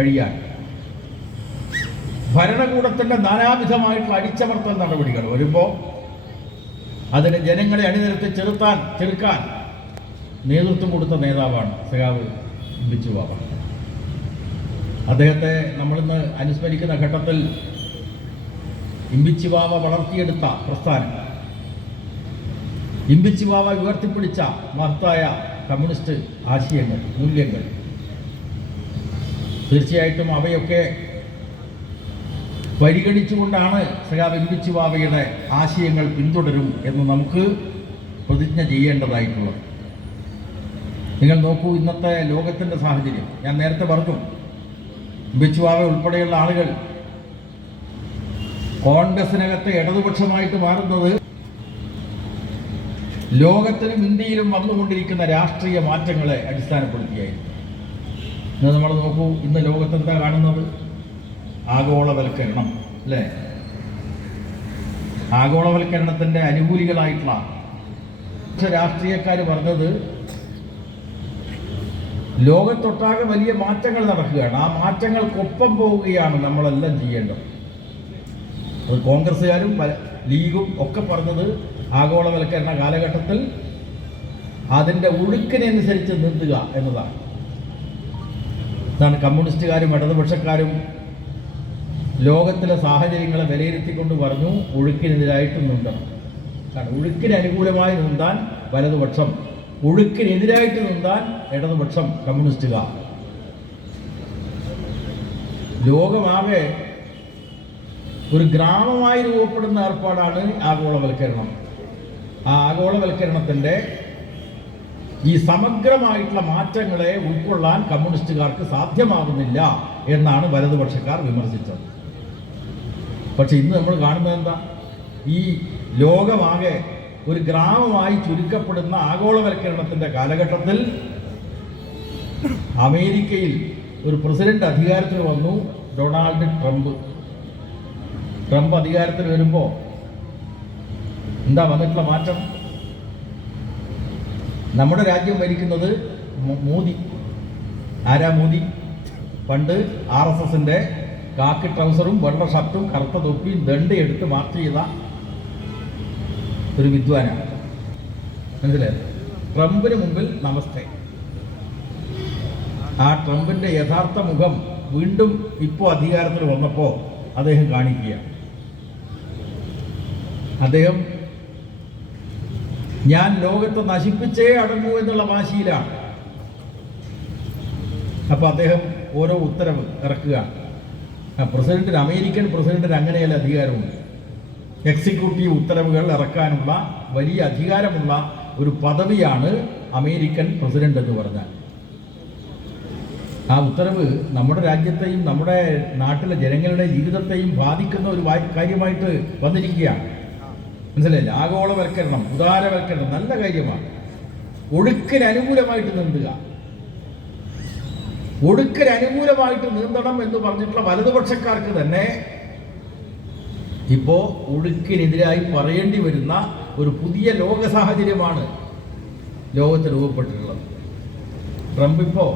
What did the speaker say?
കഴിയാൻ ഭരണകൂടത്തിൻ്റെ നാനാവിധമായിട്ടുള്ള അടിച്ചമർത്തൽ നടപടികൾ വരുമ്പോൾ അതിന് ജനങ്ങളെ അണിനിരത്തി ചെറുക്കാൻ നേതൃത്വം കൊടുത്ത നേതാവാണ് സഖാവ് ഇമ്പിച്ചി ബാവ. അദ്ദേഹത്തെ നമ്മളിന്ന് അനുസ്മരിക്കുന്ന ഘട്ടത്തിൽ ഇമ്പിച്ചി ബാവ വളർത്തിയെടുത്ത പ്രസ്ഥാനം, ഇമ്പിച്ചി ബാവ ഉയർത്തിപ്പിടിച്ച മഹത്തായ കമ്മ്യൂണിസ്റ്റ് ആശയങ്ങൾ, മൂല്യങ്ങൾ, തീർച്ചയായിട്ടും അവയൊക്കെ പരിഗണിച്ചുകൊണ്ടാണ് സഖാവ് ഇമ്പിച്ചി ബാവയുടെ ആശയങ്ങൾ പിന്തുടരും എന്ന് നമുക്ക് പ്രതിജ്ഞ ചെയ്യേണ്ടതായിട്ടുള്ളത്. നിങ്ങൾ നോക്കൂ, ഇന്നത്തെ ലോകത്തിൻ്റെ സാഹചര്യം. ഞാൻ നേരത്തെ പറഞ്ഞു, ഇമ്പിച്ചി ബാവ ഉൾപ്പെടെയുള്ള ആളുകൾ കോൺഗ്രസിനകത്ത് ഇടതുപക്ഷമായിട്ട് മാറുന്നത് ലോകത്തിലും ഇന്ത്യയിലും വന്നുകൊണ്ടിരിക്കുന്ന രാഷ്ട്രീയ മാറ്റങ്ങളെ അടിസ്ഥാനപ്പെടുത്തിയായിരുന്നു. ഇന്ന് നമ്മൾ നോക്കൂ, ഇന്ന് ലോകത്തെന്താ കാണുന്നത്? ആഗോളവൽക്കരണം, അല്ലേ? ആഗോളവൽക്കരണത്തിൻ്റെ അനുകൂലികളായിട്ടുള്ള രാഷ്ട്രീയക്കാർ പറഞ്ഞത് ലോകത്തൊട്ടാകെ വലിയ മാറ്റങ്ങൾ നടക്കുകയാണ്, ആ മാറ്റങ്ങൾക്കൊപ്പം പോവുകയാണ് നമ്മളെല്ലാം ചെയ്യേണ്ടത്. അത് കോൺഗ്രസ്സുകാരും ലീഗും ഒക്കെ പറഞ്ഞത് ആഗോളവൽക്കരണ കാലഘട്ടത്തിൽ അതിൻ്റെ ഒഴുക്കിനനുസരിച്ച് നീന്തുക എന്നതാണ്. ഇതാണ് കമ്മ്യൂണിസ്റ്റുകാരും ഇടതുപക്ഷക്കാരും ലോകത്തിലെ സാഹചര്യങ്ങളെ വിലയിരുത്തിക്കൊണ്ട് പറഞ്ഞു, ഒഴുക്കിനെതിരായിട്ട് നീന്തണം. കാരണം ഒഴുക്കിന് അനുകൂലമായി നീന്താൻ വലതുപക്ഷം, ഒഴുക്കിനെതിരായിട്ട് നീന്താൻ ഇടതുപക്ഷം, കമ്മ്യൂണിസ്റ്റുകാർ. ലോകമാകെ ഒരു ഗ്രാമമായി രൂപപ്പെടുന്ന ഏർപ്പാടാണ് ആഗോളവൽക്കരണം. ആ ആഗോളവൽക്കരണത്തിൻ്റെ ഈ സമഗ്രമായിട്ടുള്ള മാറ്റങ്ങളെ ഉൾക്കൊള്ളാൻ കമ്മ്യൂണിസ്റ്റുകാർക്ക് സാധ്യമാകുന്നില്ല എന്നാണ് വലതുപക്ഷക്കാർ വിമർശിച്ചത്. പക്ഷെ ഇന്ന് നമ്മൾ കാണുന്നത് എന്താ? ഈ ലോകമാകെ ഒരു ഗ്രാമമായി ചുരുക്കപ്പെടുന്ന ആഗോളവൽക്കരണത്തിൻ്റെ കാലഘട്ടത്തിൽ അമേരിക്കയിൽ ഒരു പ്രസിഡന്റ് അധികാരത്തിൽ വന്നു, ഡൊണാൾഡ് ട്രംപ്. ട്രംപ് അധികാരത്തിൽ വരുമ്പോൾ എന്താ വന്നിട്ടുള്ള മാറ്റം? നമ്മുടെ രാജ്യം ഭരിക്കുന്നത് മോദി. ആരാ മോദി? പണ്ട് RSSന്റെ കാക്കി ട്രൗസറും വെള്ള ഷർട്ടും കറുത്ത തൊപ്പിയും ദണ്ഡയെടുത്ത് മാർച്ച് ചെയ്ത ഒരു വിദ്വാനാണ്. മനസ്സിലായത്? ട്രംപിന് മുമ്പിൽ നമസ്തേ. ആ ട്രംപിന്റെ യഥാർത്ഥ മുഖം വീണ്ടും ഇപ്പോൾ അധികാരത്തിൽ വന്നപ്പോൾ അദ്ദേഹം കാണിക്കുകയാണ്. അദ്ദേഹം ഞാൻ ലോകത്തെ നശിപ്പിച്ചേ അടങ്ങൂ എന്നുള്ള വാശിയിലാണ്. അപ്പോൾ അദ്ദേഹം ഓരോ ഉത്തരവ് ഇറക്കുകയാണ്. പ്രസിഡന്റിന്, അമേരിക്കൻ പ്രസിഡന്റിന് അങ്ങനെയല്ല അധികാരമുണ്ട്. എക്സിക്യൂട്ടീവ് ഉത്തരവുകൾ ഇറക്കാനുള്ള വലിയ അധികാരമുള്ള ഒരു പദവിയാണ് അമേരിക്കൻ പ്രസിഡന്റ് എന്ന് പറഞ്ഞാൽ. ആ ഉത്തരവ് നമ്മുടെ രാജ്യത്തെയും നമ്മുടെ നാട്ടിലെ ജനങ്ങളുടെ ജീവിതത്തെയും ബാധിക്കുന്ന ഒരു കാര്യമായിട്ട് വന്നിരിക്കുകയാണ്. മനസ്സിലായില്ല? ആഗോളവൽക്കരണം, ഉദാരവൽക്കരണം നല്ല കാര്യമാണ്. ഒഴുക്കിന് അനുകൂലമായിട്ട് നീന്തുക, ഒഴുക്കിന് അനുകൂലമായിട്ട് നീന്തണം എന്ന് പറഞ്ഞിട്ടുള്ള വലതുപക്ഷക്കാർക്ക് തന്നെ ഇപ്പോൾ ഒഴുക്കിനെതിരായി പറയേണ്ടി വരുന്ന ഒരു പുതിയ ലോക സാഹചര്യമാണ് ലോകത്ത് രൂപപ്പെട്ടിട്ടുള്ളത്. ട്രംപ് ഇപ്പോൾ